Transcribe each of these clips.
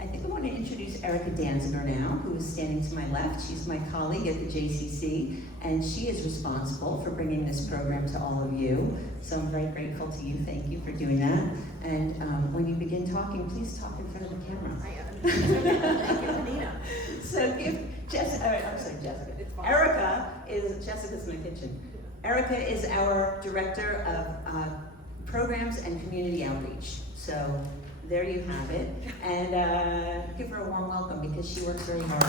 I think I want to introduce Erica Danziger now, who is standing to my left. She's my colleague at the JCC, and she is responsible for bringing this program to all of you. So I'm very grateful to you. Thank you for doing that. And when you begin talking, please talk in front of the camera. I am. Thank you, Anita. So give Jessica. Erica is, Jessica's in the kitchen. Erica is our Director of Programs and Community Outreach. So there you have it. And give her a warm welcome because she works very hard.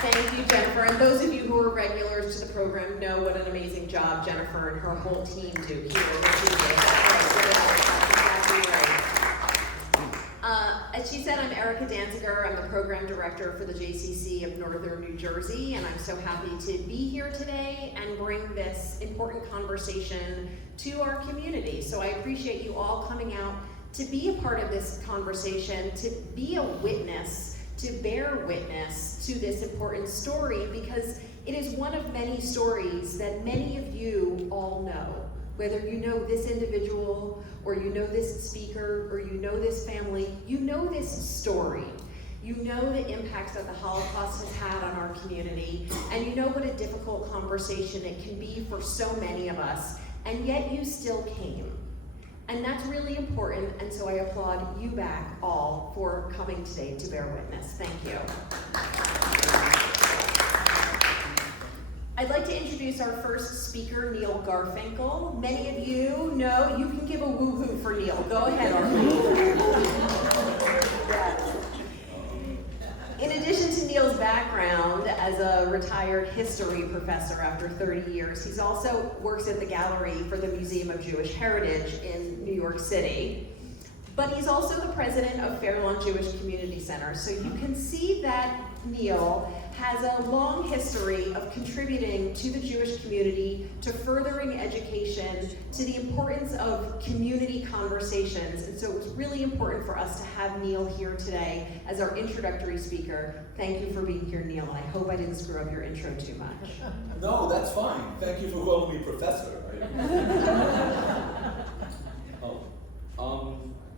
Thank you, Jennifer. And those of you who are regulars to the program know what an amazing job Jennifer and her whole team do here. Exactly right. As she said, I'm Erica Danziger. I'm the program director for the JCC of Northern New Jersey, and I'm so happy to be here today and bring this important conversation to our community. So I appreciate you all coming out to be a part of this conversation, to be a witness, to bear witness to this important story, because it is one of many stories that many of you all know. Whether you know this individual, or you know this speaker, or you know this family, you know this story. You know the impacts that the Holocaust has had on our community, and you know what a difficult conversation it can be for so many of us, and yet you still came. And that's really important, and so I applaud you back all for coming today to bear witness. Thank you. I'd like to introduce our first speaker, Neil Garfinkle. Many of you know, you can give a woo-hoo for Neil. Go ahead, In addition to Neil's background as a retired history professor after 30 years, he's also works at the gallery for the Museum of Jewish Heritage in New York City. But he's also the president of Fair Lawn Jewish Community Center. So you can see that Neil has a long history of contributing to the Jewish community, to furthering education, to the importance of community conversations. And so it was really important for us to have Neil here today as our introductory speaker. Thank you for being here, Neil, and I hope I didn't screw up your intro too much. No, that's fine. Thank you for calling me professor.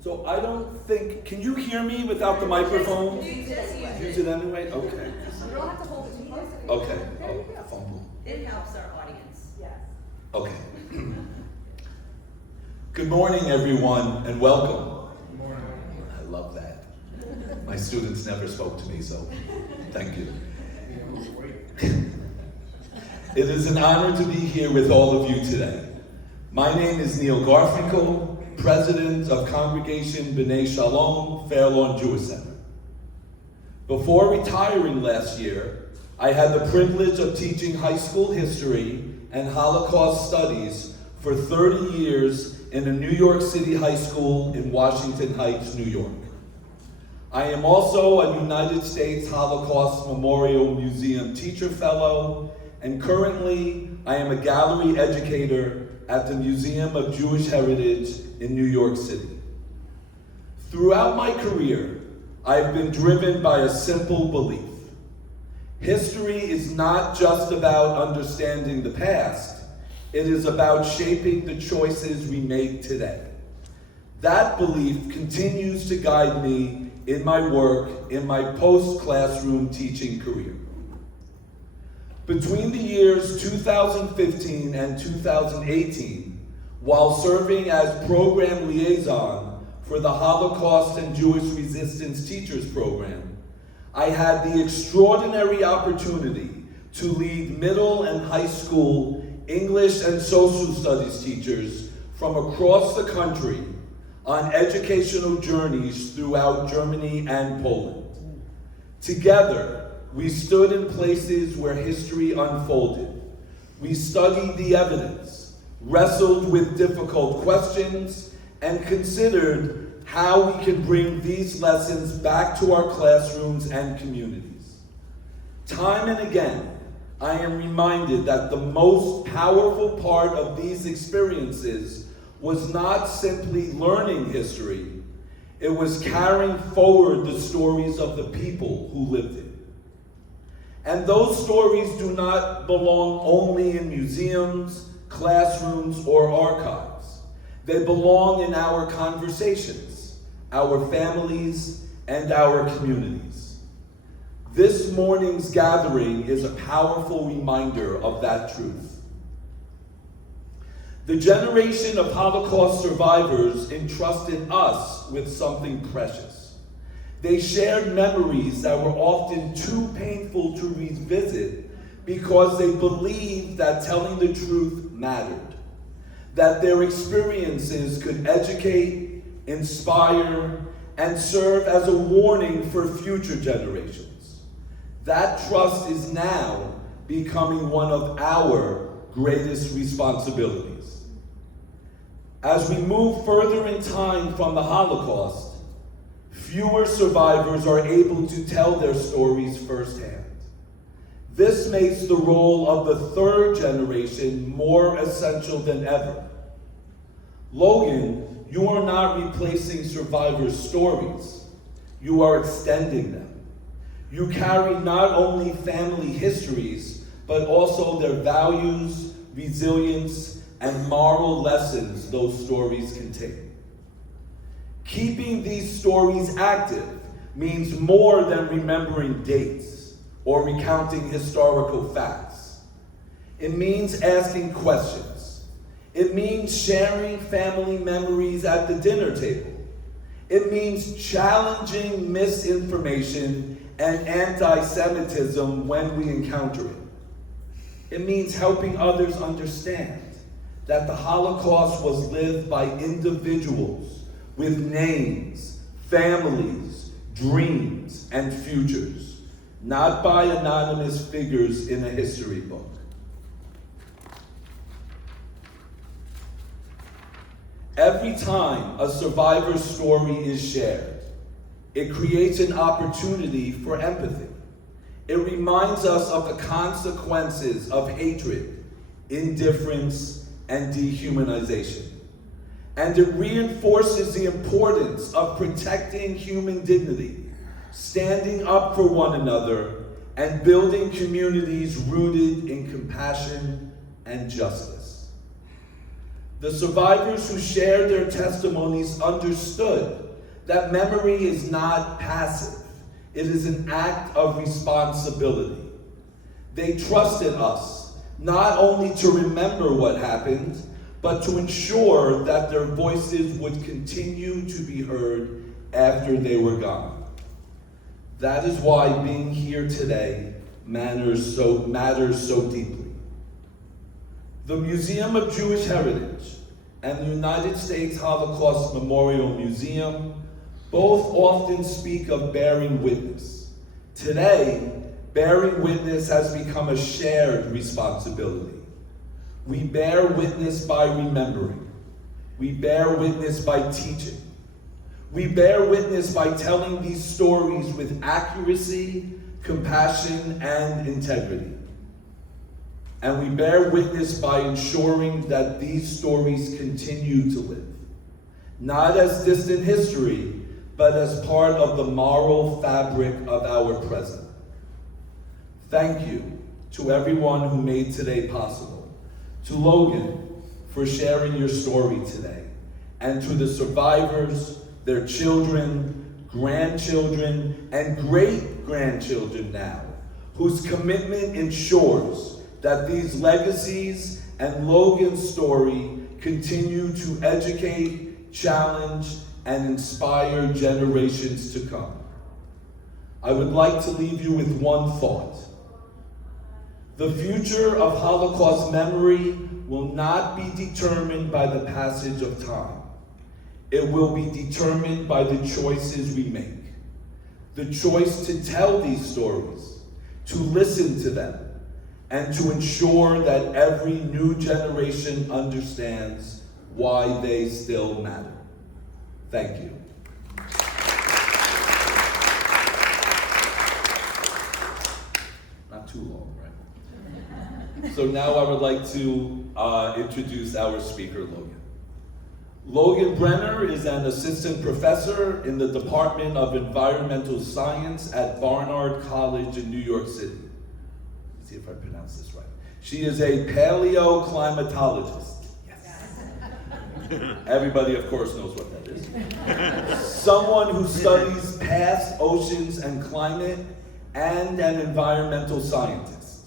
So I don't think, can you hear me without the microphone? Use it anyway. Use it anyway? Okay. You don't have to hold it too close. Okay. There you go. Fumble. It helps our audience. Yes. Okay. Good morning, everyone, and welcome. Good morning. I love that. My students never spoke to me, so thank you. It is an honor to be here with all of you today. My name is Neil Garfinkle, President of Congregation B'nai Shalom, Fair Lawn Jewish Center. Before retiring last year, I had the privilege of teaching high school history and Holocaust studies for 30 years in a New York City high school in Washington Heights, New York. I am also a United States Holocaust Memorial Museum Teacher Fellow, and currently I am a gallery educator at the Museum of Jewish Heritage in New York City. Throughout my career, I've been driven by a simple belief. History is not just about understanding the past, it is about shaping the choices we make today. That belief continues to guide me in my work in my post-classroom teaching career. Between the years 2015 and 2018, while serving as program liaison for the Holocaust and Jewish Resistance Teachers Program, I had the extraordinary opportunity to lead middle and high school English and social studies teachers from across the country on educational journeys throughout Germany and Poland. Together, we stood in places where history unfolded. We studied the evidence, wrestled with difficult questions, and considered how we can bring these lessons back to our classrooms and communities. Time and again, I am reminded that the most powerful part of these experiences was not simply learning history, it was carrying forward the stories of the people who lived it. And those stories do not belong only in museums, classrooms, or archives. They belong in our conversations, our families, and our communities. This morning's gathering is a powerful reminder of that truth. The generation of Holocaust survivors entrusted us with something precious. They shared memories that were often too painful to revisit because they believed that telling the truth mattered, that their experiences could educate, inspire, and serve as a warning for future generations. That trust is now becoming one of our greatest responsibilities. As we move further in time from the Holocaust, fewer survivors are able to tell their stories firsthand. This makes the role of the third generation more essential than ever. Logan, you are not replacing survivors' stories. You are extending them. You carry not only family histories, but also their values, resilience, and moral lessons those stories contain. Keeping these stories active means more than remembering dates or recounting historical facts. It means asking questions. It means sharing family memories at the dinner table. It means challenging misinformation and anti-Semitism when we encounter it. It means helping others understand that the Holocaust was lived by individuals with names, families, dreams, and futures, not by anonymous figures in a history book. Every time a survivor's story is shared, it creates an opportunity for empathy. It reminds us of the consequences of hatred, indifference, and dehumanization. And it reinforces the importance of protecting human dignity, standing up for one another, and building communities rooted in compassion and justice. The survivors who shared their testimonies understood that memory is not passive. It is an act of responsibility. They trusted us not only to remember what happened, but to ensure that their voices would continue to be heard after they were gone. That is why being here today matters so deeply. The Museum of Jewish Heritage and the United States Holocaust Memorial Museum both often speak of bearing witness. Today, bearing witness has become a shared responsibility. We bear witness by remembering. We bear witness by teaching. We bear witness by telling these stories with accuracy, compassion, and integrity. And we bear witness by ensuring that these stories continue to live, not as distant history, but as part of the moral fabric of our present. Thank you to everyone who made today possible. To Logan for sharing your story today, and to the survivors, their children, grandchildren, and great-grandchildren now, whose commitment ensures that these legacies and Logan's story continue to educate, challenge, and inspire generations to come. I would like to leave you with one thought. The future of Holocaust memory will not be determined by the passage of time. It will be determined by the choices we make. The choice to tell these stories, to listen to them, and to ensure that every new generation understands why they still matter. Thank you. Not too long, right? So now I would like to introduce our speaker, Logan. Logan Brenner is an assistant professor in the Department of Environmental Science at Barnard College in New York City. Let's see if I pronounce this right. She is a paleoclimatologist. Yes. Everybody, of course, knows what that is. someone who studies past oceans and climate, and an environmental scientist.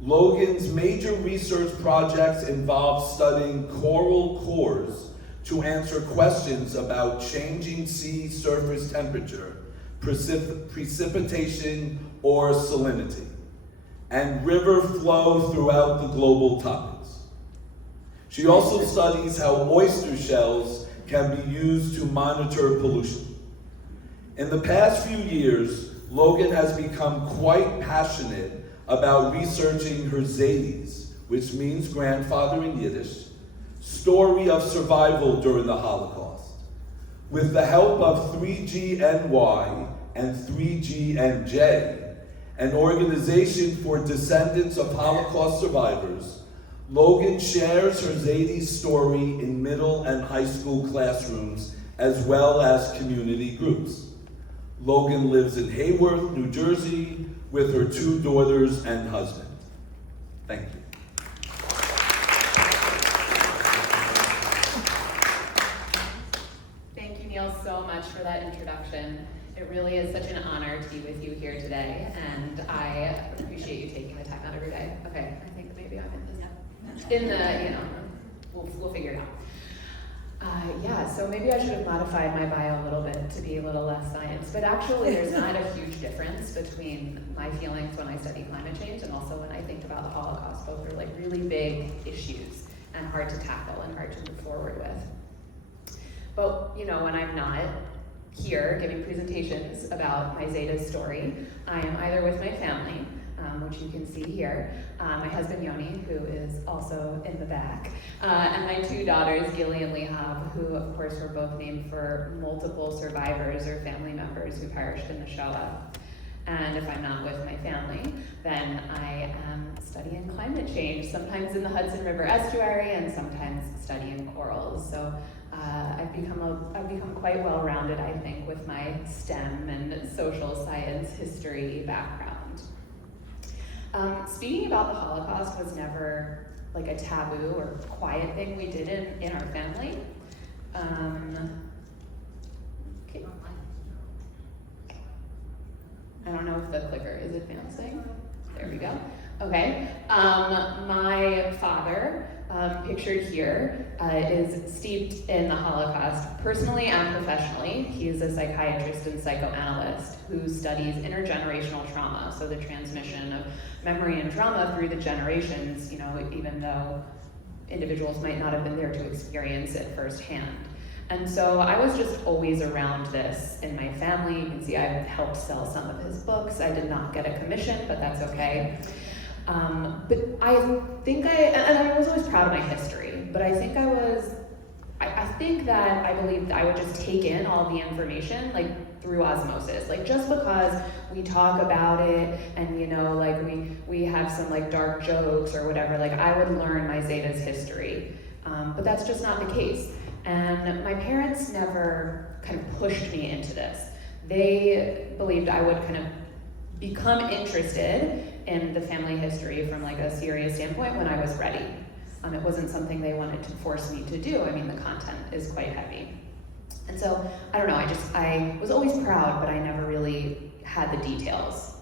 Logan's major research projects involve studying coral cores to answer questions about changing sea surface temperature, precipitation, or salinity, and river flow throughout the global tropics. She also studies how oyster shells can be used to monitor pollution. In the past few years, Logan has become quite passionate about researching her Zaydes, which means grandfather in Yiddish, story of survival during the Holocaust. With the help of 3GNY and 3GNJ, an organization for descendants of Holocaust survivors, Logan shares her Zaydes story in middle and high school classrooms as well as community groups. Logan lives in Hayworth, New Jersey, with her 2 daughters and husband. Thank you. Thank you, Neil, so much for that introduction. It really is such an honor to be with you here today, and I appreciate you taking the time out of your day. Okay, I think maybe I'm in the, we'll figure it out. Yeah, so maybe I should have modified my bio a little bit to be a little less science, but actually there's not a huge difference between my feelings when I study climate change and also when I think about the Holocaust. Both are like really big issues and hard to tackle and hard to move forward with. But, when I'm not here giving presentations about my Zayda's story, I am either with my family, which you can see here, my husband Yoni, who is also in the back, and my 2 daughters, Gilly and Lehab, who of course were both named for multiple survivors or family members who perished in the Shoah. And if I'm not with my family, then I am studying climate change, sometimes in the Hudson River estuary and sometimes studying corals. So I've become quite well-rounded, I think, with my STEM and social science history background. Speaking about the Holocaust was never like a taboo or quiet thing we did in our family. Okay. I don't know if the clicker is advancing. There we go. Okay. My father, pictured here, is steeped in the Holocaust personally and professionally. He is a psychiatrist and psychoanalyst who studies intergenerational trauma, so the transmission of memory and trauma through the generations, even though individuals might not have been there to experience it firsthand. And so I was just always around this in my family. You can see I helped sell some of his books. I did not get a commission, but that's okay. But I was always proud of my history, but I think that I believed I would just take in all the information, through osmosis. Just because we talk about it and, we have some, dark jokes or whatever, I would learn my Zayda's history. But that's just not the case. And my parents never kind of pushed me into this. They believed I would kind of become interested in the family history from a serious standpoint when I was ready. It wasn't something they wanted to force me to do. I mean, the content is quite heavy. And so, I don't know, I was always proud, but I never really had the details.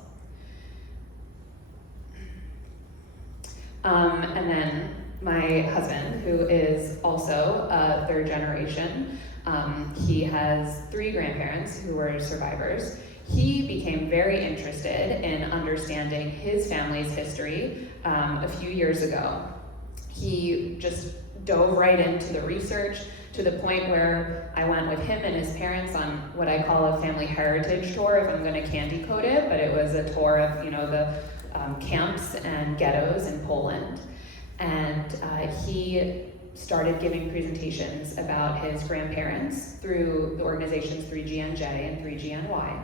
And then my husband, who is also a 3rd generation, he has 3 grandparents who were survivors. He became very interested in understanding his family's history a few years ago. He just dove right into the research to the point where I went with him and his parents on what I call a family heritage tour, if I'm going to candy code it, but it was a tour of the camps and ghettos in Poland. And he started giving presentations about his grandparents through the organizations 3GNJ and 3GNY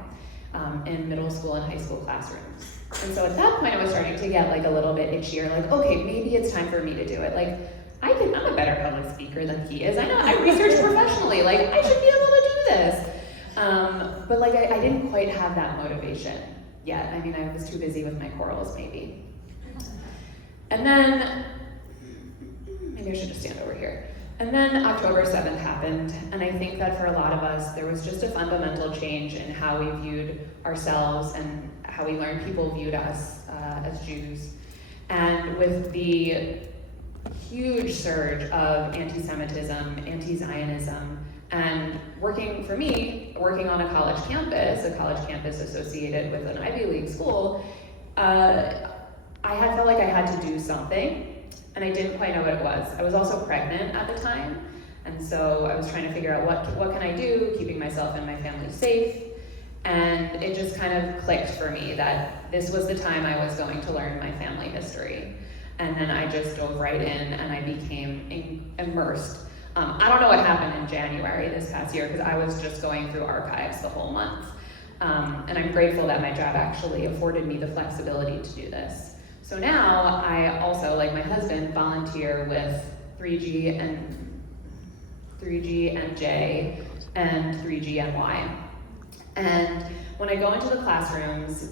in middle school and high school classrooms. And so at that point I was starting to get a little bit itchier, okay, maybe it's time for me to do it. I'm a better public speaker than he is. I know, I research professionally, I should be able to do this. But I didn't quite have that motivation yet. I mean, I was too busy with my corals, maybe. And then, maybe I should just stand over here. And then October 7th happened, and I think that for a lot of us, there was just a fundamental change in how we viewed ourselves and how we learned people viewed us as Jews. And with the huge surge of anti-Semitism, anti-Zionism, and working on a college campus associated with an Ivy League school, I had felt like I had to do something, and I didn't quite know what it was. I was also pregnant at the time, and so I was trying to figure out what can I do, keeping myself and my family safe, and it just kind of clicked for me that this was the time I was going to learn my family history. And then I just dove right in and I became immersed. I don't know what happened in January this past year because I was just going through archives the whole month. And I'm grateful that my job actually afforded me the flexibility to do this. So now I also, like my husband, volunteer with 3G and J and 3G and Y. And when I go into the classrooms,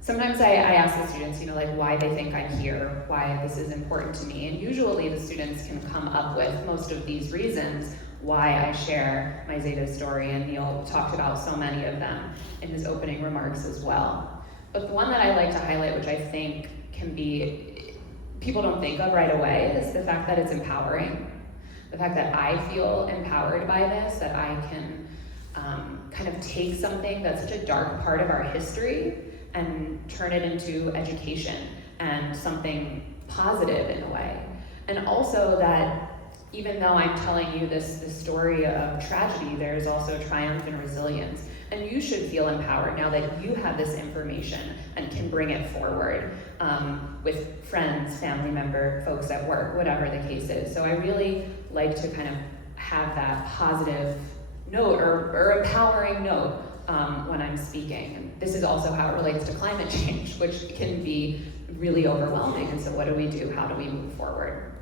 sometimes I ask the students, why they think I'm here, why this is important to me. And usually the students can come up with most of these reasons why I share my Zeta story, and Neil talked about so many of them in his opening remarks as well. But the one that I like to highlight, which I think people don't think of right away, is the fact that it's empowering. The fact that I feel empowered by this, that I can kind of take something that's such a dark part of our history and turn it into education and something positive in a way. And also that even though I'm telling you this story of tragedy, there's also triumph and resilience. And you should feel empowered now that you have this information and can bring it forward with friends, family member, folks at work, whatever the case is. So I really like to kind of have that positive note or empowering note when I'm speaking. And this is also how it relates to climate change, which can be really overwhelming. And so what do we do? How do we move forward?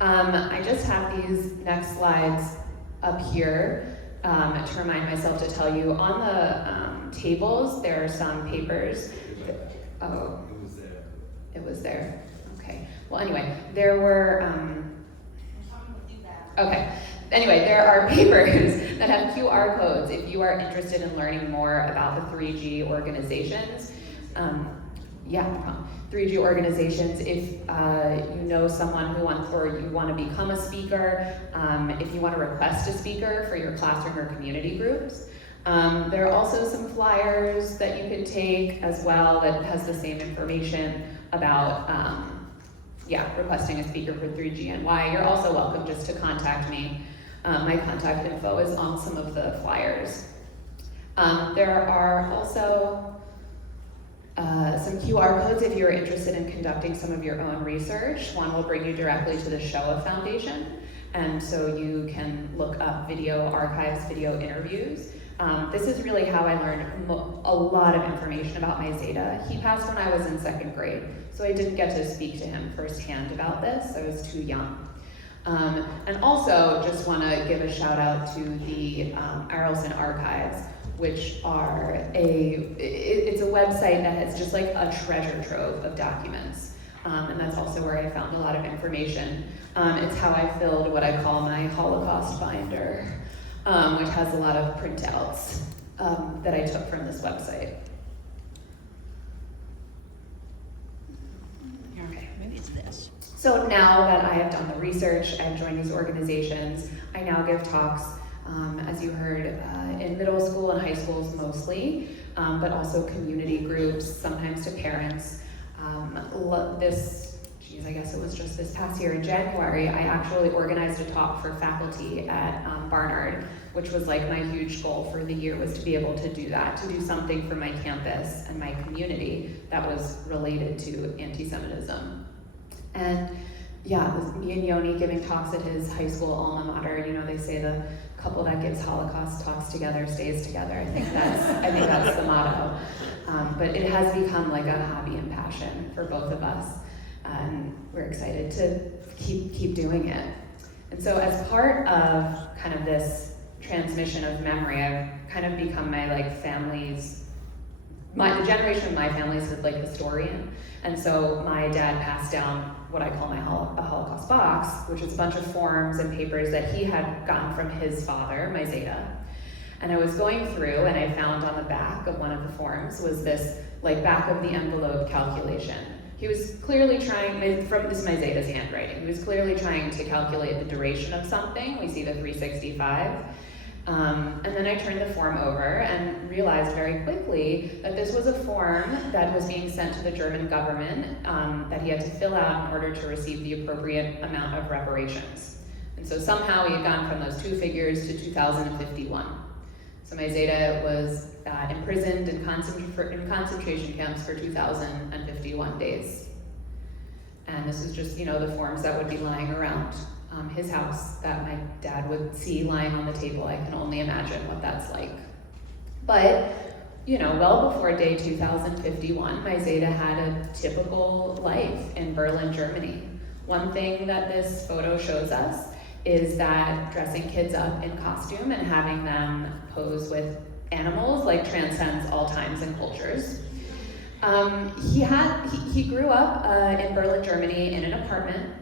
I just have these next slides up here to remind myself to tell you. On the tables, there are some papers. Oh, it was there. Okay. Well, anyway, there were. Okay. Anyway, there are papers that have QR codes if you are interested in learning more about the 3G organizations. 3G organizations, if you know someone who wants, or you want to become a speaker, if you want to request a speaker for your classroom or community groups. There are also some flyers that you can take as well that has the same information about requesting a speaker for 3G and Y. You're also welcome just to contact me. My contact info is on some of the flyers. There are also some QR codes if you're interested in conducting some of your own research. One will bring you directly to the Shoah Foundation, and so you can look up video archives, video interviews. This is really how I learned a lot of information about my Zeta. He passed when I was in 2nd grade, so I didn't get to speak to him firsthand about this. I was too young. And also just want to give a shout out to the Arlson Archives, which are it's a website that has just like a treasure trove of documents. And that's also where I found a lot of information. It's how I filled what I call my Holocaust binder, which has a lot of printouts that I took from this website. Okay. Maybe it's this. So now that I have done the research, I've joined these organizations, I now give talks, as you heard, in middle school and high schools mostly, but also community groups, sometimes to parents. I guess it was just this past year in January, I actually organized a talk for faculty at Barnard, which was like my huge goal for the year, was to be able to do that, to do something for my campus and my community that was related to anti-Semitism. And yeah, it was me and Yoni giving talks at his high school alma mater. They say the couple that gives Holocaust talks together stays together. I think that's the motto. But it has become like a hobby and passion for both of us. And we're excited to keep doing it. And so as part of kind of this transmission of memory, I've kind of become my the generation of my family is like historian. And so my dad passed down what I call a Holocaust box, which is a bunch of forms and papers that he had gotten from his father, my Zeta. And I was going through, and I found on the back of one of the forms was this like back of the envelope calculation. He was clearly trying, this is my Zeta's handwriting, he was clearly trying to calculate the duration of something. We see the 365. And then I turned the form over and realized very quickly that this was a form that was being sent to the German government that he had to fill out in order to receive the appropriate amount of reparations. And so somehow he had gone from those two figures to 2051. So my Zeta was imprisoned in concentration camps for 2051 days. And this was just, the forms that would be lying around his house that my dad would see lying on the table. I can only imagine what that's like. But, well before day 2051, my Zeta had a typical life in Berlin, Germany. One thing that this photo shows us is that dressing kids up in costume and having them pose with animals transcends all times and cultures. He grew up in Berlin, Germany in an apartment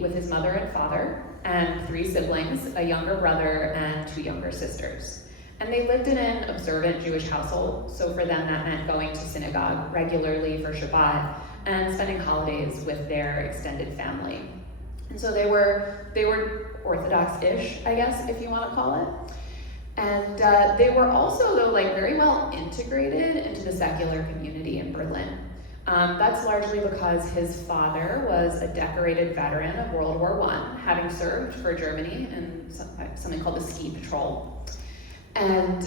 with his mother and father and 3 siblings, a younger brother and 2 younger sisters. And they lived in an observant Jewish household, so for them that meant going to synagogue regularly for Shabbat and spending holidays with their extended family. And so they were Orthodox-ish, I guess, if you want to call it. And they were also, though, very well integrated into the secular community in Berlin. That's largely because his father was a decorated veteran of World War I, having served for Germany in something called the Ski Patrol. And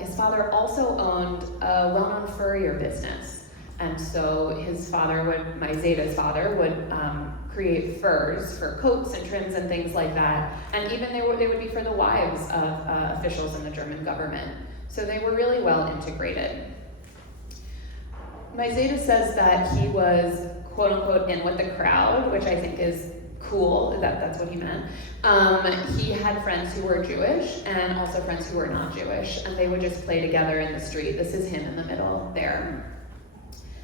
his father also owned a well-known furrier business. And so my Zeta's father would create furs for coats and trims and things like that. And even they would be for the wives of officials in the German government. So they were really well integrated. My Zeta says that he was, quote unquote, in with the crowd, which I think is cool, that's what he meant. He had friends who were Jewish and also friends who were not Jewish, and they would just play together in the street. This is him in the middle there.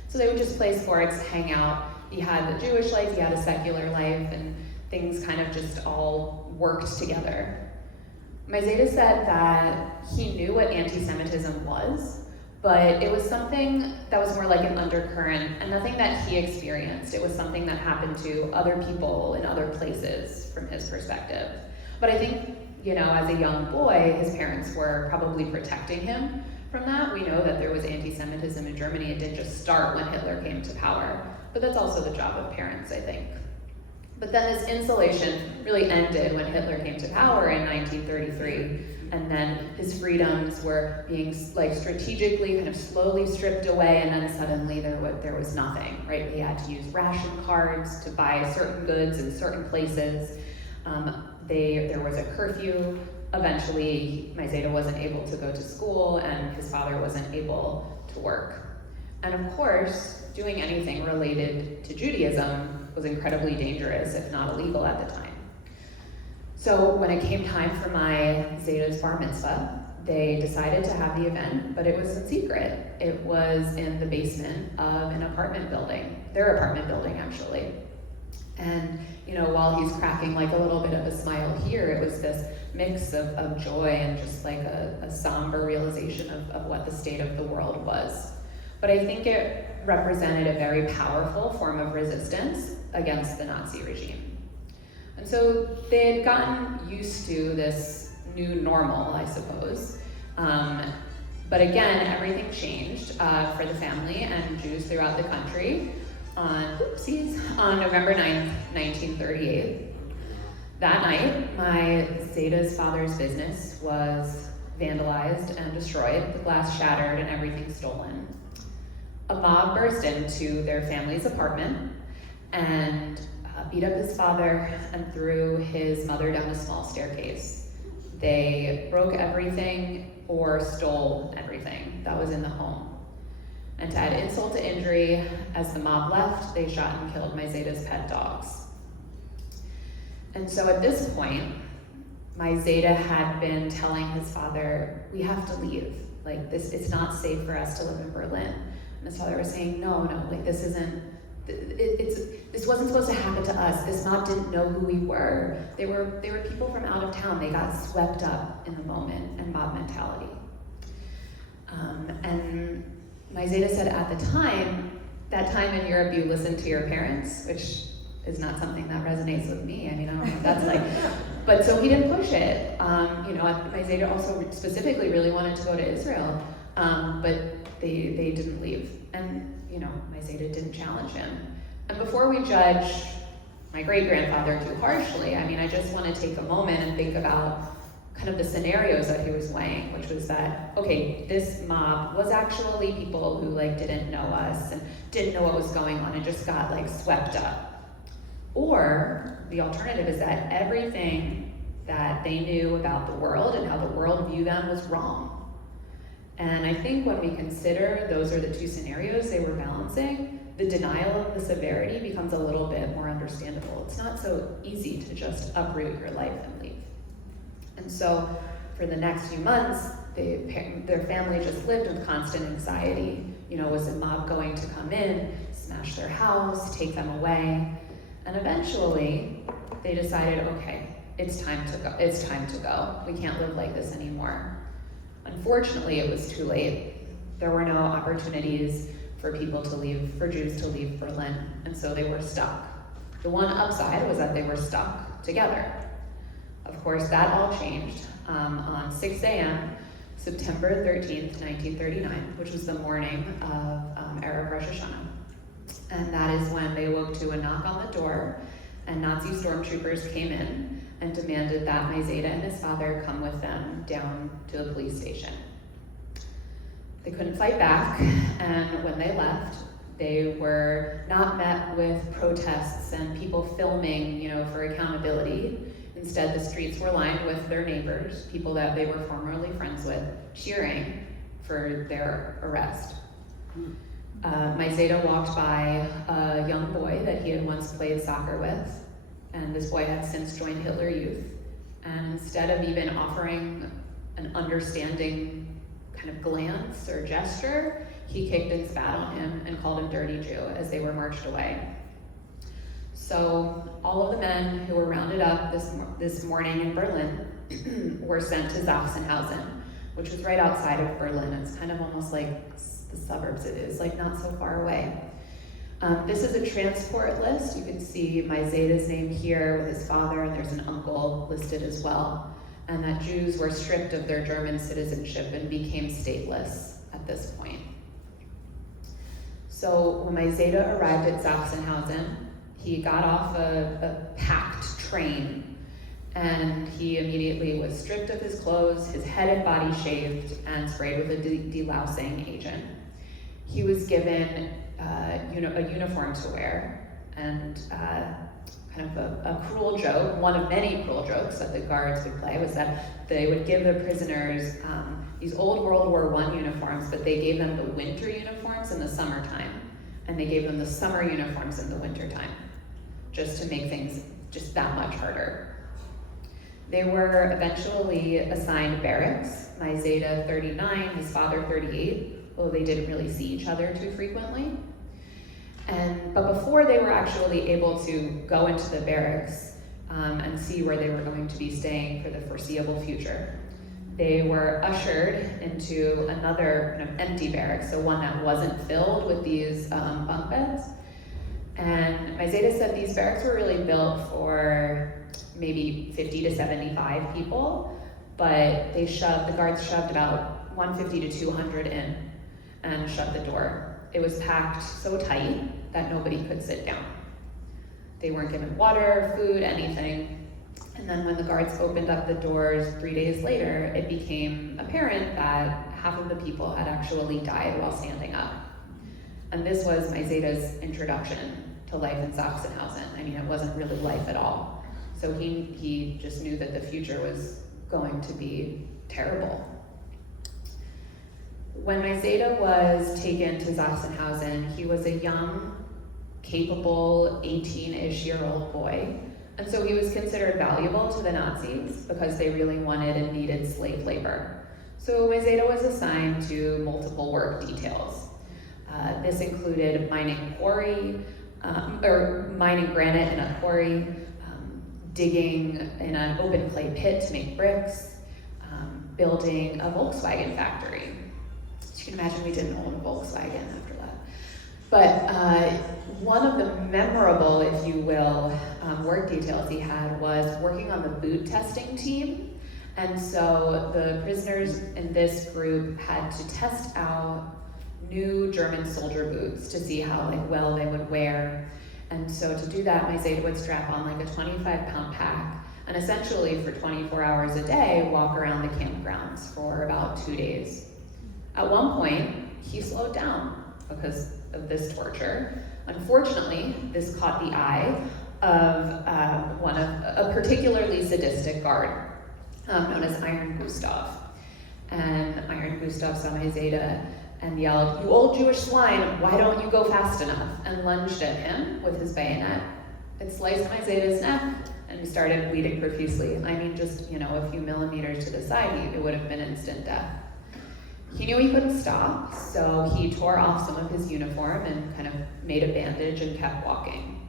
So they would just play sports, hang out. He had a Jewish life, he had a secular life, and things kind of just all worked together. My Zeta said that he knew what anti-Semitism was, but it was something that was more like an undercurrent and nothing that he experienced. It was something that happened to other people in other places from his perspective. But I think, as a young boy, his parents were probably protecting him from that. We know that there was anti-Semitism in Germany. It didn't just start when Hitler came to power, but that's also the job of parents, I think. But then this insulation really ended when Hitler came to power in 1933. And then his freedoms were being strategically kind of slowly stripped away, and then suddenly there was nothing, right? He had to use ration cards to buy certain goods in certain places. There was a curfew. Eventually, my Zeta wasn't able to go to school, and his father wasn't able to work. And of course, doing anything related to Judaism was incredibly dangerous, if not illegal at the time. So when it came time for my Zeta's bar mitzvah, they decided to have the event, but it was in secret. It was in the basement of an apartment building, their apartment building actually. And while he's cracking a little bit of a smile here, it was this mix of joy and just a somber realization of what the state of the world was. But I think it represented a very powerful form of resistance against the Nazi regime. And so they had gotten used to this new normal, I suppose. But again, everything changed for the family and Jews throughout the country on November 9th, 1938. That night, my Zeta's father's business was vandalized and destroyed, the glass shattered and everything stolen. A mob burst into their family's apartment and beat up his father and threw his mother down a small staircase. They broke everything or stole everything that was in the home. And to add insult to injury, as the mob left, they shot and killed my Zeta's pet dogs. And so at this point, my Zeta had been telling his father, we have to leave. It's not safe for us to live in Berlin. And his father was saying, no, this isn't this wasn't supposed to happen to us. This mob didn't know who we were. They were people from out of town. They got swept up in the moment and mob mentality. And Maizeda said at the time, that time in Europe you listened to your parents, which is not something that resonates with me. I mean, I don't know what that's like. But so he didn't push it. Maizeda also specifically really wanted to go to Israel, but they didn't leave. And Maizeda didn't challenge him. And before we judge my great-grandfather too harshly, I mean, I just want to take a moment and think about kind of the scenarios that he was weighing, which was that, okay, this mob was actually people who didn't know us and didn't know what was going on and just got swept up. Or the alternative is that everything that they knew about the world and how the world viewed them was wrong. And I think when we consider those are the two scenarios they were balancing, the denial of the severity becomes a little bit more understandable. It's not so easy to just uproot your life and leave. And so for the next few months, their family just lived with constant anxiety. Was the mob going to come in, smash their house, take them away? And eventually, they decided, okay, it's time to go. It's time to go. We can't live like this anymore. Unfortunately, it was too late. There were no opportunities for Jews to leave Berlin, and so they were stuck. The one upside was that they were stuck together. Of course, that all changed on 6 a.m., September 13th, 1939, which was the morning of Erev Rosh Hashanah. And that is when they woke to a knock on the door, and Nazi stormtroopers came in and demanded that Maizeda and his father come with them down to the police station. They couldn't fight back, and when they left, they were not met with protests and people filming, for accountability. Instead, the streets were lined with their neighbors, people that they were formerly friends with, cheering for their arrest. Maizeda walked by a young boy that he had once played soccer with, and this boy had since joined Hitler Youth. And instead of even offering an understanding kind of glance or gesture, he kicked and spat on him and called him dirty Jew as they were marched away. So all of the men who were rounded up this morning in Berlin were sent to Sachsenhausen, which was right outside of Berlin. It's kind of almost like the suburbs. It is not so far away. This is a transport list. You can see Maizeda's name here with his father, and there's an uncle listed as well. And that Jews were stripped of their German citizenship and became stateless at this point. So when Maizeda arrived at Sachsenhausen, he got off a packed train, and he immediately was stripped of his clothes, his head and body shaved, and sprayed with a delousing agent. He was given a uniform to wear, and kind of a cruel joke, one of many cruel jokes that the guards would play, was that they would give the prisoners these old World War I uniforms, but they gave them the winter uniforms in the summertime, and they gave them the summer uniforms in the wintertime, just to make things just that much harder. They were eventually assigned barracks, Maizeda 39, his father 38, although they didn't really see each other too frequently. But before they were actually able to go into the barracks and see where they were going to be staying for the foreseeable future, they were ushered into another kind of empty barracks, so one that wasn't filled with these bunk beds. And Maizeda said these barracks were really built for maybe 50 to 75 people, but the guards shoved about 150 to 200 in and shut the door. It was packed so tight that nobody could sit down. They weren't given water, food, anything. And then when the guards opened up the doors 3 days later, it became apparent that half of the people had actually died while standing up. And this was Maizeda's introduction to life in Sachsenhausen. I mean, it wasn't really life at all. So he just knew that the future was going to be terrible. When Maizeda was taken to Sachsenhausen, he was a young, capable, 18-ish-year-old boy. And so he was considered valuable to the Nazis because they really wanted and needed slave labor. So Maizeda was assigned to multiple work details. This included mining a quarry, or mining granite in a quarry, digging in an open clay pit to make bricks, building a Volkswagen factory. As you can imagine, we didn't own a Volkswagen after that. But one of the memorable, if you will, work details he had was working on the boot testing team. And so the prisoners in this group had to test out new German soldier boots to see how well they would wear. And so to do that, my Zeta would strap on a 25-pound pack and essentially for 24 hours a day walk around the campgrounds for about 2 days. At one point, he slowed down because of this torture. Unfortunately, this caught the eye of a particularly sadistic guard known as Iron Gustav. And Iron Gustav saw my Zeta and yelled, "You old Jewish swine, why don't you go fast enough?" and lunged at him with his bayonet. It sliced my Zeta's neck and he started bleeding profusely. I mean, just, a few millimeters to the side, it would have been instant death. He knew he couldn't stop, so he tore off some of his uniform and kind of made a bandage and kept walking.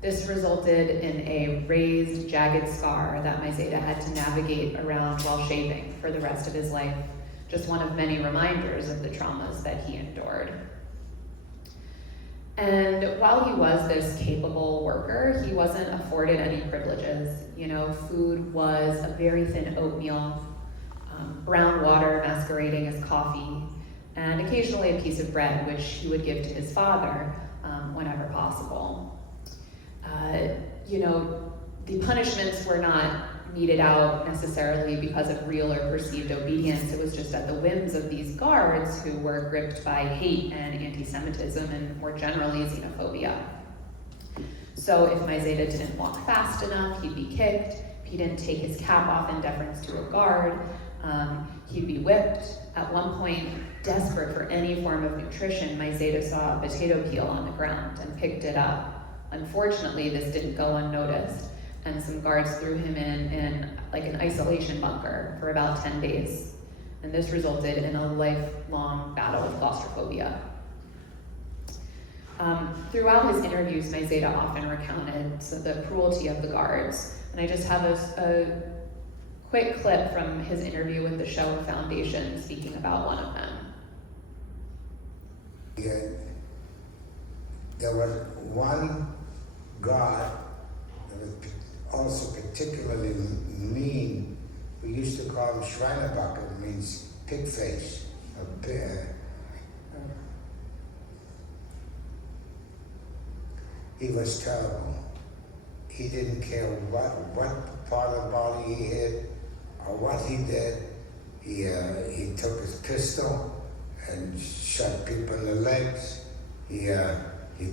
This resulted in a raised, jagged scar that my Zeta had to navigate around while shaving for the rest of his life. Just one of many reminders of the traumas that he endured. And while he was this capable worker, he wasn't afforded any privileges. Food was a very thin oatmeal, brown water masquerading as coffee, and occasionally a piece of bread, which he would give to his father whenever possible. The punishments were not meted out necessarily because of real or perceived obedience. It was just at the whims of these guards who were gripped by hate and anti-Semitism and more generally xenophobia. So if my Zeta didn't walk fast enough, he'd be kicked. If he didn't take his cap off in deference to a guard, he'd be whipped. At one point, desperate for any form of nutrition, my Zeta saw a potato peel on the ground and picked it up. Unfortunately, this didn't go unnoticed, and some guards threw him in an isolation bunker for about 10 days. And this resulted in a lifelong battle with claustrophobia. Throughout his interviews, my Zeta often recounted the cruelty of the guards. And I just have a quick clip from his interview with the Shoah Foundation speaking about one of them. Yeah, there was one guard that was also particularly mean. We used to call him Schweinebacker, it means pig face. He was terrible. He didn't care what part of the body he hit or what he did. He took his pistol and shot people in the legs. He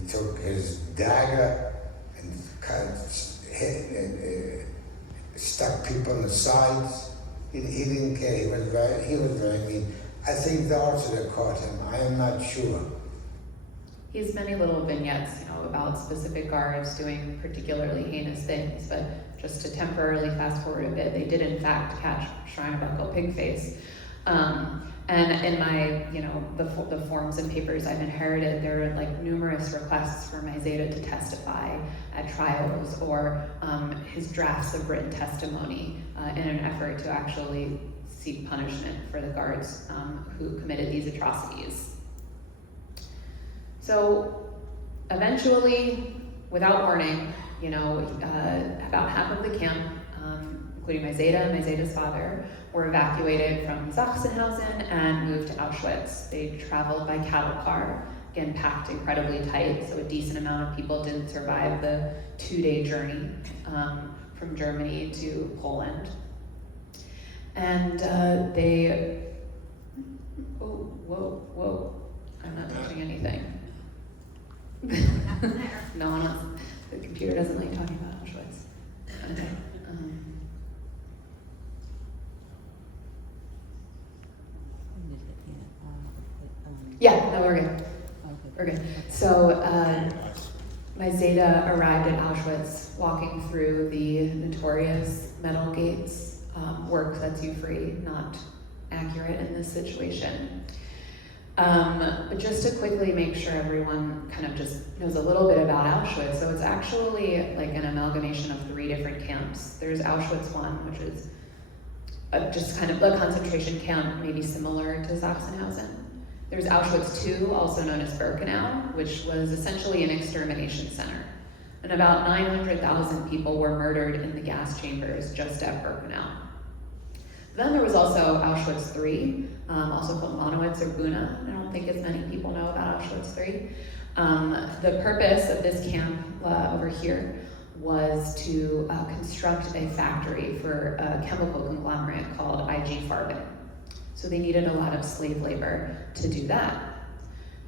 took his dagger and hit and stuck people in the sides. He didn't care. He was very mean. I think the officer caught him. I am not sure. He has many little vignettes, about specific guards doing particularly heinous things, but just to temporarily fast forward a bit, they did in fact catch Schweinebuckle Pigface. And in my, the forms and papers I've inherited, there are numerous requests for my Zeta to testify at trials or his drafts of written testimony in an effort to actually seek punishment for the guards who committed these atrocities. So eventually, without warning, about half of the camp, including my Zeta and my Zeta's father, were evacuated from Sachsenhausen and moved to Auschwitz. They traveled by cattle car, again packed incredibly tight, so a decent amount of people didn't survive the 2-day journey from Germany to Poland. And whoa, I'm not touching anything. No, the computer doesn't like talking about Auschwitz. Okay. Yeah, no, we're good. We're good. So my Zeta arrived at Auschwitz walking through the notorious metal gates. Work sets you free, not accurate in this situation. But just to quickly make sure everyone kind of just knows a little bit about Auschwitz, so it's actually like an amalgamation of 3 different camps. There's Auschwitz I, which is just kind of a concentration camp, maybe similar to Sachsenhausen. There's Auschwitz II, also known as Birkenau, which was essentially an extermination center. And about 900,000 people were murdered in the gas chambers just at Birkenau. Then there was also Auschwitz III, also called Monowitz or Buna. I don't think as many people know about Auschwitz III. The purpose of this camp over here was to construct a factory for a chemical conglomerate called IG Farben. So they needed a lot of slave labor to do that.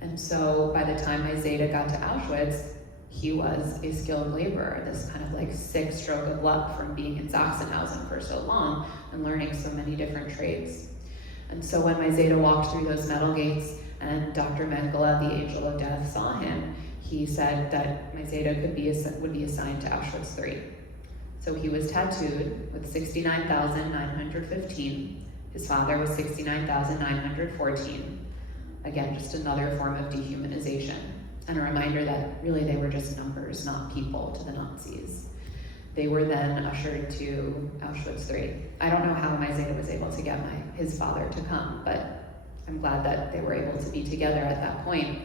And so by the time my Zeta got to Auschwitz, he was a skilled laborer, this kind of like sick stroke of luck from being in Sachsenhausen for so long and learning so many different trades. And so when my Zeta walked through those metal gates and Dr. Mengele, the angel of death, saw him, he said that my Zeta would be assigned to Auschwitz III. So he was tattooed with 69,915. His father was 69,914. Again, just another form of dehumanization. And a reminder that really they were just numbers, not people, to the Nazis. They were then ushered to Auschwitz III. I don't know how my Zeta was able to get his father to come, but I'm glad that they were able to be together at that point.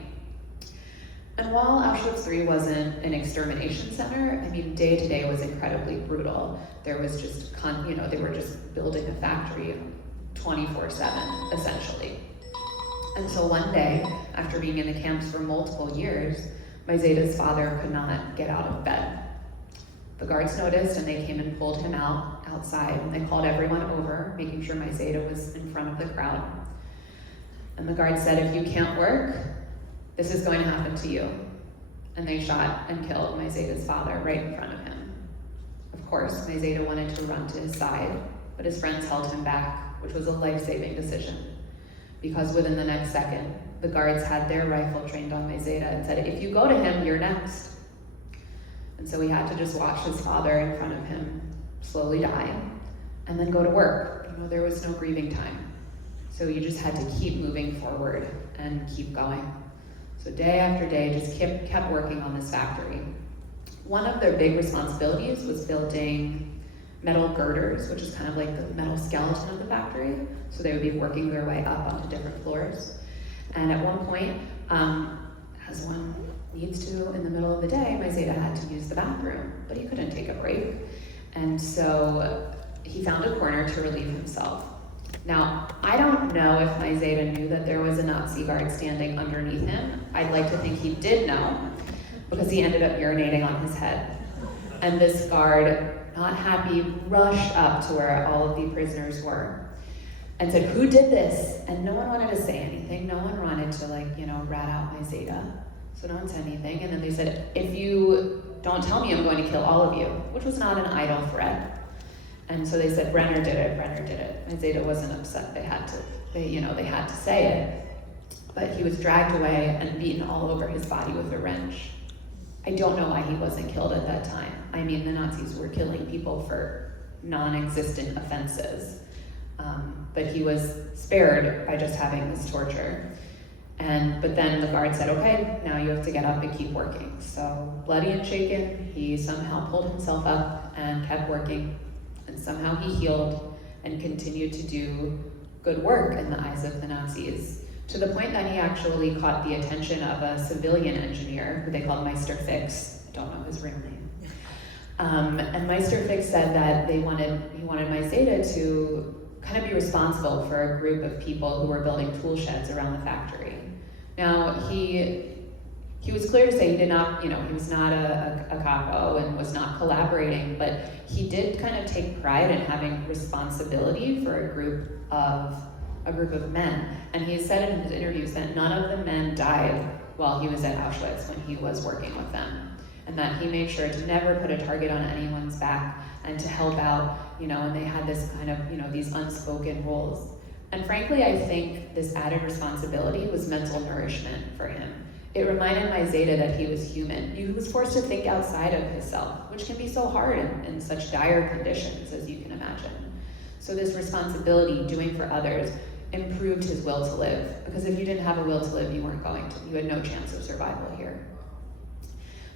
And while Auschwitz III wasn't an extermination center, I mean, day to day was incredibly brutal. There was just, they were just building a factory 24/7, essentially. And so one day, after being in the camps for multiple years, my Zeta's father could not get out of bed. The guards noticed and they came and pulled him outside, and they called everyone over, making sure my Zeta was in front of the crowd. And the guards said, "If you can't work, this is going to happen to you." And they shot and killed my Zeta's father right in front of him. Of course, my Zeta wanted to run to his side, but his friends held him back, which was a life-saving decision. Because within the next second, the guards had their rifle trained on my Zeta and said, "If you go to him, you're next." And so he had to just watch his father in front of him slowly die and then go to work. There was no grieving time. So you just had to keep moving forward and keep going. So day after day, just kept working on this factory. One of their big responsibilities was building metal girders, which is kind of like the metal skeleton of the factory. So they would be working their way up onto different floors. And at one point, as one needs to in the middle of the day, my Zeta had to use the bathroom, but he couldn't take a break. And so he found a corner to relieve himself. Now, I don't know if my Zeta knew that there was a Nazi guard standing underneath him. I'd like to think he did know, because he ended up urinating on his head. And this guard, not happy, rushed up to where all of the prisoners were and said, "Who did this?" And no one wanted to say anything. No one wanted to rat out my Zeta. So no one said anything. And then they said, "If you don't tell me, I'm going to kill all of you," which was not an idle threat. And so they said, "Brenner did it, Brenner did it." My Zeta wasn't upset. They had to say it. But he was dragged away and beaten all over his body with a wrench. I don't know why he wasn't killed at that time. I mean, the Nazis were killing people for non-existent offenses. But he was spared by just having this torture. But then the guard said, "Okay, now you have to get up and keep working." So bloody and shaken, he somehow pulled himself up and kept working. And somehow he healed and continued to do good work in the eyes of the Nazis, to the point that he actually caught the attention of a civilian engineer who they called Meister Fix. I don't know his real name. And Meister Fix said that he wanted my Zeta to kind of be responsible for a group of people who were building tool sheds around the factory. Now, he was clear to say he did not, he was not a capo and was not collaborating, but he did kind of take pride in having responsibility for a group of men. And he said in his interviews that none of the men died while he was at Auschwitz when he was working with them. And that he made sure to never put a target on anyone's back and to help out, and they had this kind of, these unspoken rules. And frankly, I think this added responsibility was mental nourishment for him. It reminded my Zeta that he was human. He was forced to think outside of himself, which can be so hard in such dire conditions, as you can imagine. So this responsibility, doing for others, improved his will to live. Because if you didn't have a will to live, you had no chance of survival here.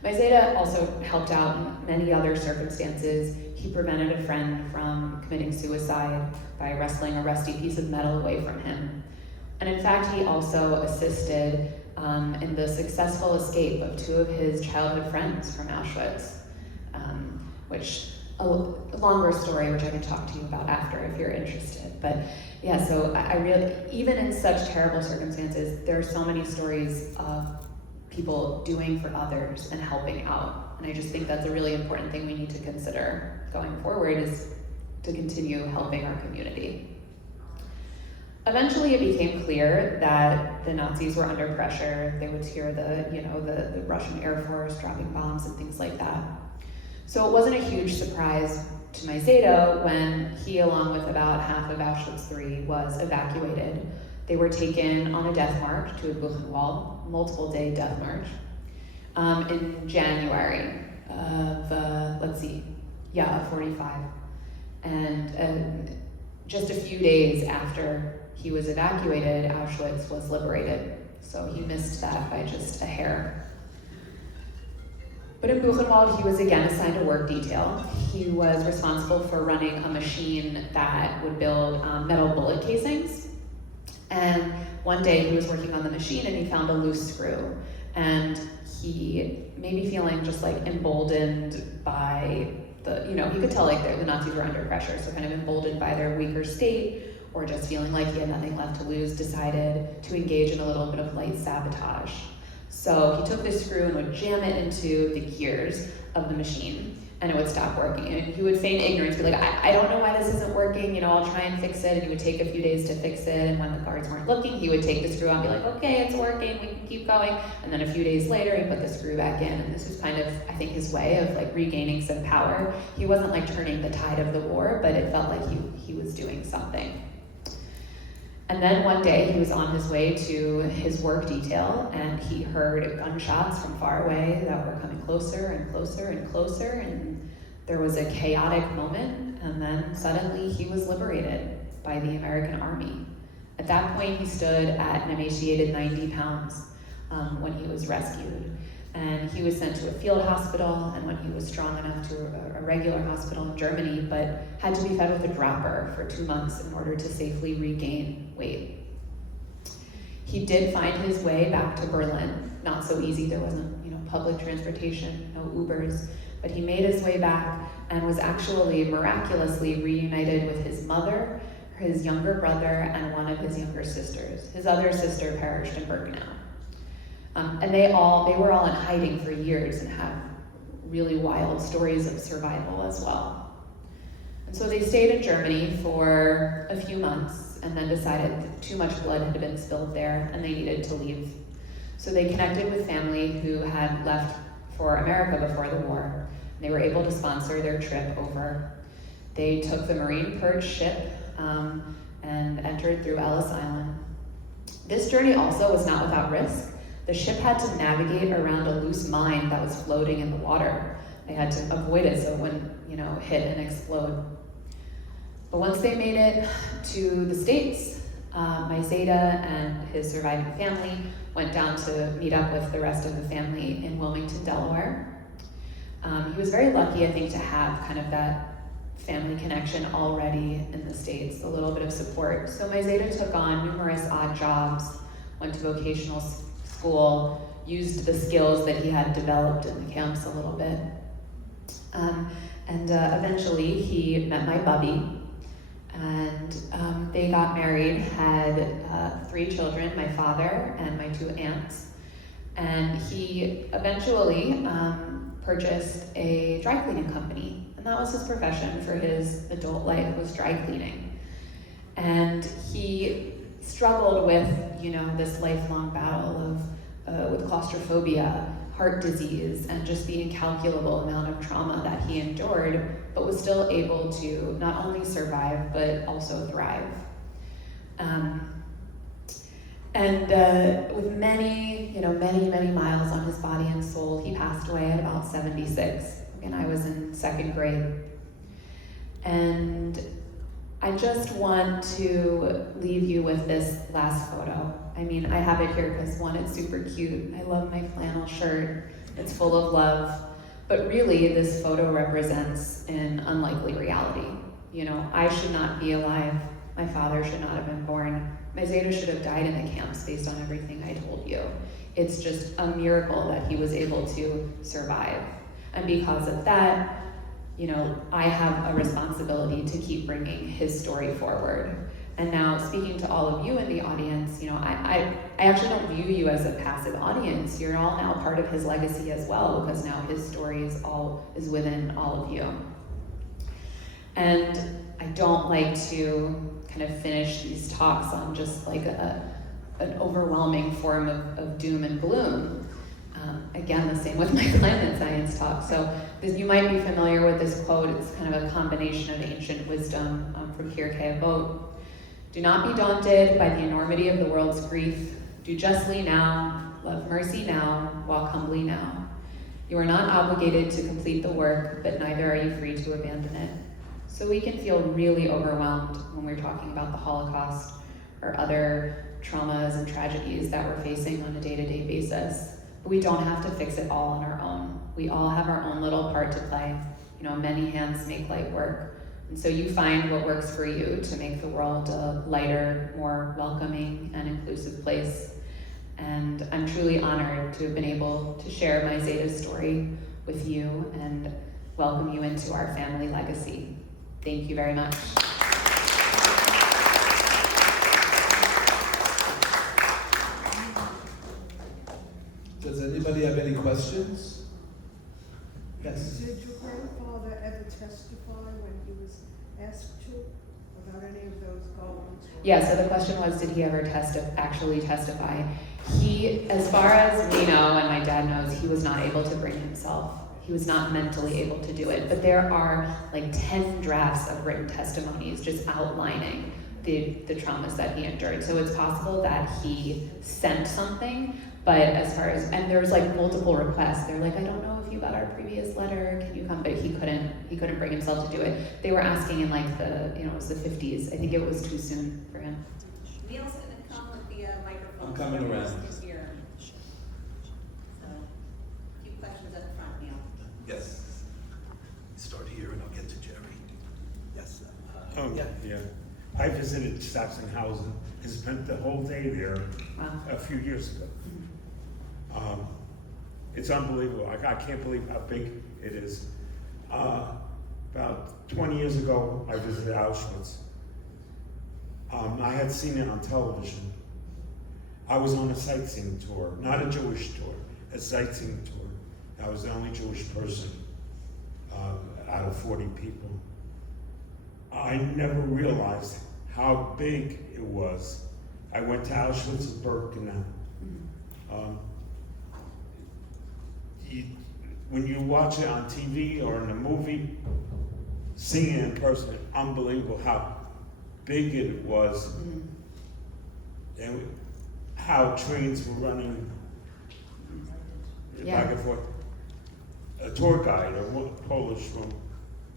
Maizeda also helped out in many other circumstances. He prevented a friend from committing suicide by wrestling a rusty piece of metal away from him. And in fact, he also assisted in the successful escape of 2 of his childhood friends from Auschwitz, which a longer story, which I can talk to you about after if you're interested. But yeah, so I really, even in such terrible circumstances, there are so many stories of people doing for others and helping out. And I just think that's a really important thing we need to consider going forward, is to continue helping our community. Eventually it became clear that the Nazis were under pressure. They would hear the Russian Air Force dropping bombs and things like that. So it wasn't a huge surprise to Maizeda when he, along with about half of Auschwitz III, was evacuated. They were taken on a death march to Buchenwald, multiple-day death march, in January of, 45. And just a few days after he was evacuated, Auschwitz was liberated. So he missed that by just a hair. But in Buchenwald, he was again assigned a work detail. He was responsible for running a machine that would build metal bullet casings. And one day he was working on the machine and he found a loose screw. And he, maybe feeling just like emboldened by he could tell like the Nazis were under pressure, so kind of emboldened by their weaker state, or just feeling like he had nothing left to lose, decided to engage in a little bit of light sabotage. So he took this screw and would jam it into the gears of the machine, and it would stop working. And he would feign ignorance, be like, I don't know why this isn't working, I'll try and fix it. And he would take a few days to fix it, and when the guards weren't looking, he would take the screw out and be like, okay, it's working, we can keep going. And then a few days later, he put the screw back in, and this was kind of, I think, his way of like regaining some power. He wasn't like turning the tide of the war, but it felt like he was doing something. And then one day he was on his way to his work detail and he heard gunshots from far away that were coming closer and closer and closer, and there was a chaotic moment, and then suddenly he was liberated by the American army. At that point he stood at an emaciated 90 pounds when he was rescued. And he was sent to a field hospital, and when he was strong enough, to a regular hospital in Germany, but had to be fed with a dropper for 2 months in order to safely regain weight. He did find his way back to Berlin. Not so easy, there wasn't public transportation, no Ubers, but he made his way back and was actually miraculously reunited with his mother, his younger brother, and one of his younger sisters. His other sister perished in Birkenau. And they were all in hiding for years and have really wild stories of survival as well. And so they stayed in Germany for a few months and then decided that too much blood had been spilled there and they needed to leave. So they connected with family who had left for America before the war. And they were able to sponsor their trip over. They took the Marine Purge ship and entered through Ellis Island. This journey also was not without risk. The ship had to navigate around a loose mine that was floating in the water. They had to avoid it so it wouldn't, hit and explode. But once they made it to the States, Maizeda and his surviving family went down to meet up with the rest of the family in Wilmington, Delaware. He was very lucky, I think, to have kind of that family connection already in the States, a little bit of support. So Maizeda took on numerous odd jobs, went to vocational school, used the skills that he had developed in the camps a little bit. Eventually he met my bubby, and they got married, had 3 children, my father and my 2 aunts. And he eventually purchased a dry cleaning company, and that was his profession for his adult life, was dry cleaning. And he struggled with, this lifelong battle with claustrophobia, heart disease, and just the incalculable amount of trauma that he endured, but was still able to not only survive, but also thrive. With many miles on his body and soul, he passed away at about 76, and I was in 2nd grade. And I just want to leave you with this last photo. I mean, I have it here because one, it's super cute. I love my flannel shirt. It's full of love. But really, this photo represents an unlikely reality. You know, I should not be alive. My father should not have been born. My Zeta should have died in the camps based on everything I told you. It's just a miracle that he was able to survive. And because of that, you know, I have a responsibility to keep bringing his story forward. And now, speaking to all of you in the audience, you know, I actually don't view you as a passive audience. You're all now part of his legacy as well, because now his story is within all of you. And I don't like to kind of finish these talks on just like an overwhelming form of doom and gloom. Again, the same with my climate science talk. So you might be familiar with this quote. It's kind of a combination of ancient wisdom from Kirke Avot. Do not be daunted by the enormity of the world's grief. Do justly now, love mercy now, walk humbly now. You are not obligated to complete the work, but neither are you free to abandon it. So we can feel really overwhelmed when we're talking about the Holocaust or other traumas and tragedies that we're facing on a day-to-day basis. But we don't have to fix it all on our own. We all have our own little part to play. You know, many hands make light work. And so you find what works for you to make the world a lighter, more welcoming and inclusive place. And I'm truly honored to have been able to share my Zeta story with you and welcome you into our family legacy. Thank you very much. Does anybody have any questions? Yes. Did your grandfather ever testify when he was asked to about any of those goals? Yeah, so the question was, did he ever actually testify? He, as far as we know, and my dad knows, he was not able to bring himself. He was not mentally able to do it. But there are like 10 drafts of written testimonies just outlining the traumas that he endured. So it's possible that he sent something, but as far as, and there was like multiple requests. They're like, I don't know if you got our previous letter, can you come? But he couldn't bring himself to do it. They were asking in like the, you know, it was the 50s. I think it was too soon for him. Neil's gonna come with the microphone. I'm coming around. This year. So, a few questions up front, Neil. Yes. Start here and I'll get to Jerry. Yes. Yeah. I visited Sachsenhausen and spent the whole day there a few years ago. It's unbelievable. I can't believe how big it is. About 20 years ago, I visited Auschwitz. I had seen it on television. I was on a sightseeing tour, not a Jewish tour, a sightseeing tour. I was the only Jewish person out of 40 people. I never realized how big it was. I went to Auschwitz-Birkenau. When you watch it on TV or in a movie, seeing it in person, unbelievable how big it was, and how trains were running back and forth. A tour guide, a Polish woman,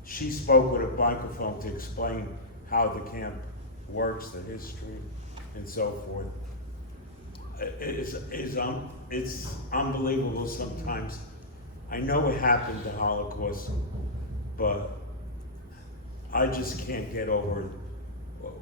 she spoke with a microphone to explain how the camp works, the history, and so forth. It's unbelievable sometimes. I know it happened, the Holocaust, but I just can't get over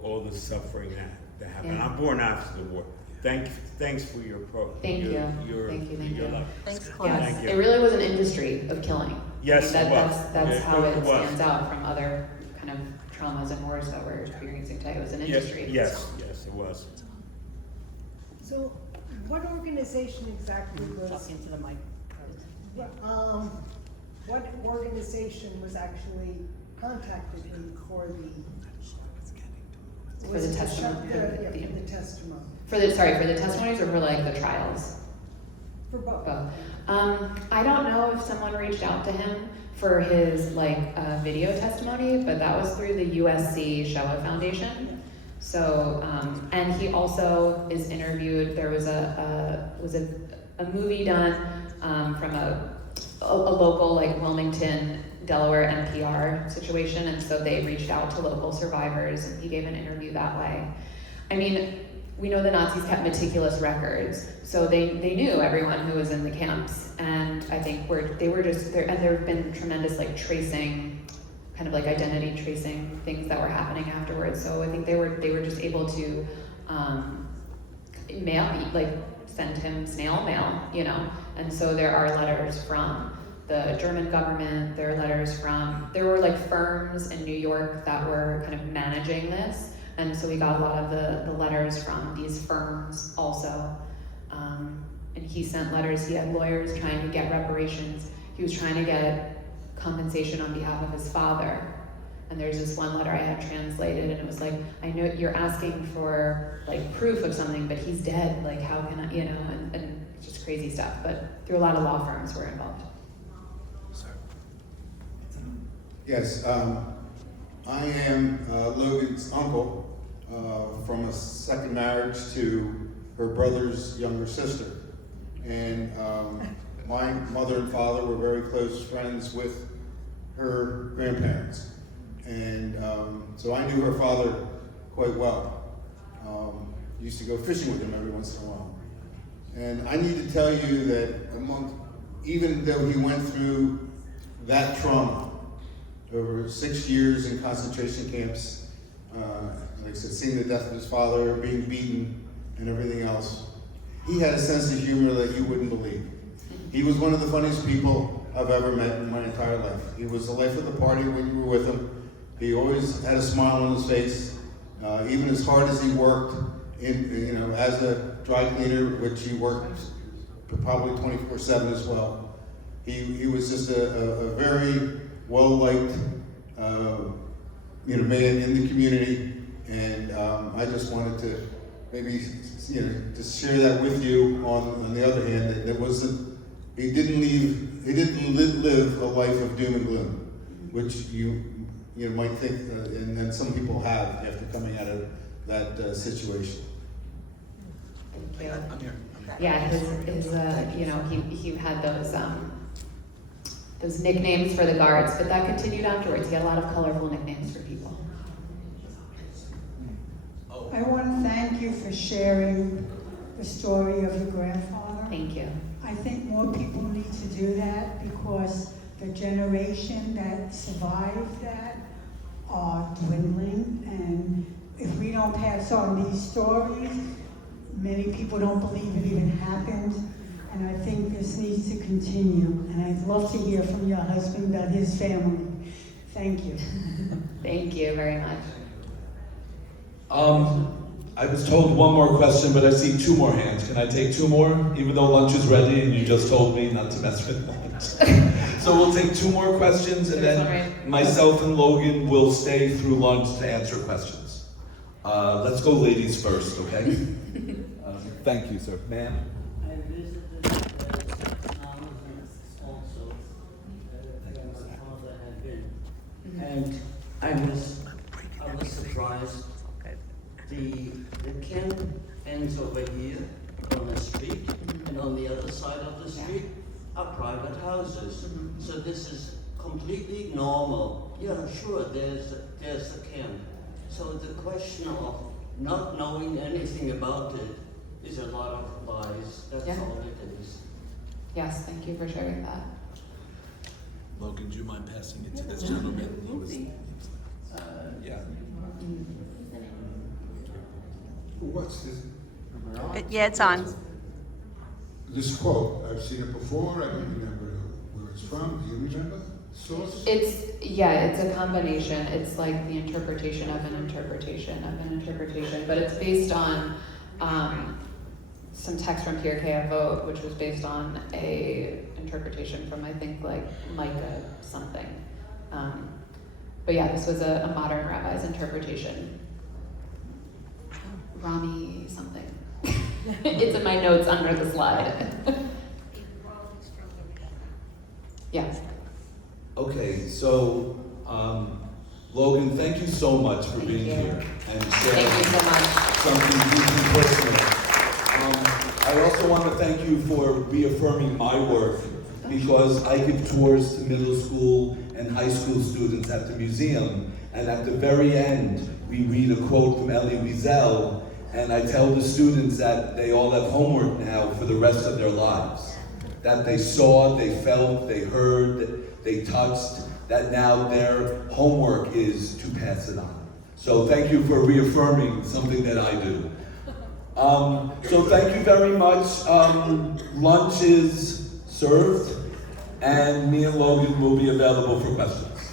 all the suffering that happened. Yeah. I'm born after the war. Thanks for your program. Thank you. Thank you. Thanks, Yes, Thank you. it really was an industry of killing. Yes, I mean, it was. That's how it was. stands out from other kind of traumas and wars that we're experiencing today. It was an industry. Yes, it was. So, what organization exactly was? Talking to the mic. What organization was actually contacted him for the? For the testimony. For the testimony. For the testimonies or for like the trials? For both. Both. I don't know if someone reached out to him for his like video testimony, but that was through the USC Shoah Foundation. So, and he also is interviewed. There was a movie done from a local like Wilmington Delaware NPR situation, and so they reached out to local survivors, and he gave an interview that way. I mean, we know the Nazis kept meticulous records, so they knew everyone who was in the camps, and I think they were just there, and there have been tremendous like tracing, kind of like identity tracing things that were happening afterwards. So I think they were just able to send him snail mail, you know. And so there are letters from the German government, there were like firms in New York that were kind of managing this. And so we got a lot of the letters from these firms also. And he sent letters, he had lawyers trying to get reparations. He was trying to get compensation on behalf of his father. And there's this one letter I had translated, and it was like, I know you're asking for like proof of something, but he's dead, like how can I, you know, and just crazy stuff. But through a lot of law firms were involved. Yes, I am Logan's uncle from a second marriage to her brother's younger sister. And my mother and father were very close friends with her grandparents. And so I knew her father quite well. Used to go fishing with him every once in a while. And I need to tell you that even though he went through that trauma, over 6 years in concentration camps, like I said, seeing the death of his father, being beaten, and everything else, he had a sense of humor that you wouldn't believe. He was one of the funniest people I've ever met in my entire life. He was the life of the party when you were with him. He always had a smile on his face, even as hard as he worked as a dry cleaner, which he worked probably 24/7 as well. He was just a very well-liked, man in the community, and I just wanted to maybe, just share that with you. On the other hand, that he didn't live a life of doom and gloom, which you might think, and some people have after coming out of that situation. Thank you. I'm here. Yeah, he had those nicknames for the guards, but that continued afterwards. He had a lot of colorful nicknames for people. I want to thank you for sharing the story of your grandfather. Thank you. I think more people need to do that because the generation that survived that are dwindling, and if we don't pass on these stories, many people don't believe it even happened, and I think this needs to continue. And I'd love to hear from your husband about his family. Thank you. Thank you very much. I was told one more question, but I see two more hands. Can I take two more? Even though lunch is ready and you just told me not to mess with lunch. So we'll take two more questions, and then myself and Logan will stay through lunch to answer questions. Let's go ladies first, okay? Thank you, sir. Ma'am? I visited the mountains also, where my father had been, and I was surprised. The camp ends over here on the street, and on the other side of the street are private houses. So this is completely normal. Yeah, sure, there's the camp. So the question of not knowing anything about it is a lot of lies. That's all it is. Yes, thank you for sharing that. Logan, do you mind passing it to this gentleman? Yeah. What's this? Yeah, it's on. This quote, I've seen it before, I don't remember where it's from. Do you remember? Source? It's a combination. It's like the interpretation of an interpretation of an interpretation, but it's based on some text from Pierre Avot, which was based on a interpretation from, I think, like Micah something. But yeah, this was a modern rabbi's interpretation. Rami something. It's in my notes under the slide. Yeah. Okay, so Logan, thank you so much for being here and sharing Thank you so much. something deeply personal. I also want to thank you for reaffirming my work because I give tours to middle school and high school students at the museum, and at the very end, we read a quote from Elie Wiesel, and I tell the students that they all have homework now for the rest of their lives. That they saw, they felt, they heard, they touched, that now their homework is to pass it on. So thank you for reaffirming something that I do. So thank you very much. Lunch is served, and me and Logan will be available for questions.